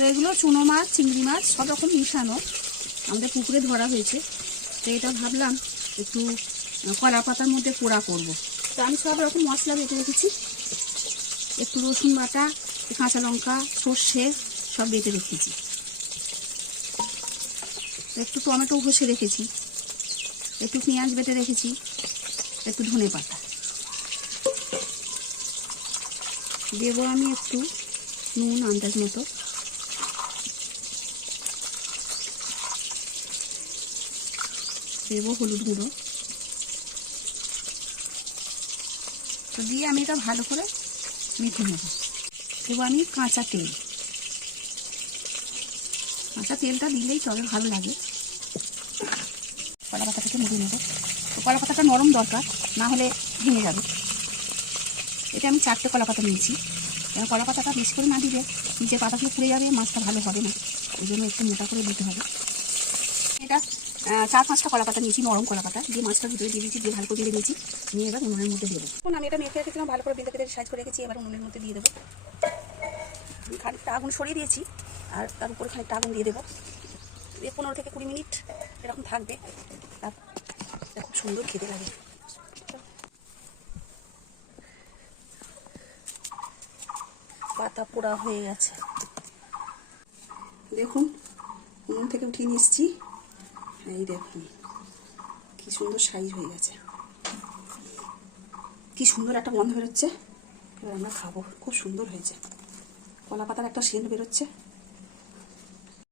তো এগুলো চুনো মাছ, চিংড়ি মাছ, সব রকম মিশানো। আমাদের পুকুরে ধরা হয়েছে। তো এটা ভাবলাম একটু কলা পাতার মধ্যে পোড়া করব। তো আমি সব রকম মশলা বেটে রেখেছি। একটু রসুন বাটা কাঁচা লঙ্কা, সর্ষে, সব বেটে রেখেছি। একটু টমেটো ঘষে রেখেছি। একটু পেঁয়াজ বেটে রেখেছি। একটু ধনে পাতা। দেবো আমি একটু নুন, আন্দাজ মতো। দেবো হলুদ গুঁড়ো। তো দিয়ে আমি এটা ভালো করে মেখে নেব। দেবো আমি কাঁচা তেল। কাঁচা তেলটা দিলেই তবে ভালো লাগে। কলা পাতাটাকে মুড়ে নেব। তো কলা পাতাটা নরম দরকার, না হলে ভেঙে যাবে। এটা আমি চারটে কলা পাতা নিয়েছি। এবার কলা পাতাটা বেশি করে না দিলে নিচে পাতাগুলো পুড়ে যাবে, মাছটা ভালো হবে না। ওই জন্য একটু মোটা করে দিতে হবে। চার পাঁচটা কলা পাতা নিয়েছি, নরম কলা পাতা দিয়ে মাছটা ভিতরে দিয়ে দিয়েছি, দিয়ে ভালো করে দিয়ে দিয়েছি নিয়ে এবার উনুনের মধ্যে দেবো। এখন আমি এটা মেখে রেখেছিলাম, ভালো করে বেঁধে বেঁধে সাইজ করে রেখেছি, এবার উনুনের মধ্যে দিয়ে দেবো। খানিকটা আগুন সরিয়ে দিয়েছি, আর তার উপরে খানিকটা আগুন দিয়ে দেবো। দিয়ে পনেরো থেকে কুড়ি মিনিট এরকম থাকবে। খুব সুন্দর খেতে লাগে। পাতা পোড়া হয়ে গেছে। দেখুন, উনুন থেকে উঠিয়ে এসছি এই দেখুন কি সুন্দর সাইজ হয়ে গেছে। কি সুন্দর একটা গন্ধ বেরোচ্ছে। এবার আমরা খাব। খুব সুন্দর হয়েছে। কলা পাতার একটা সেন্ট বেরোচ্ছে।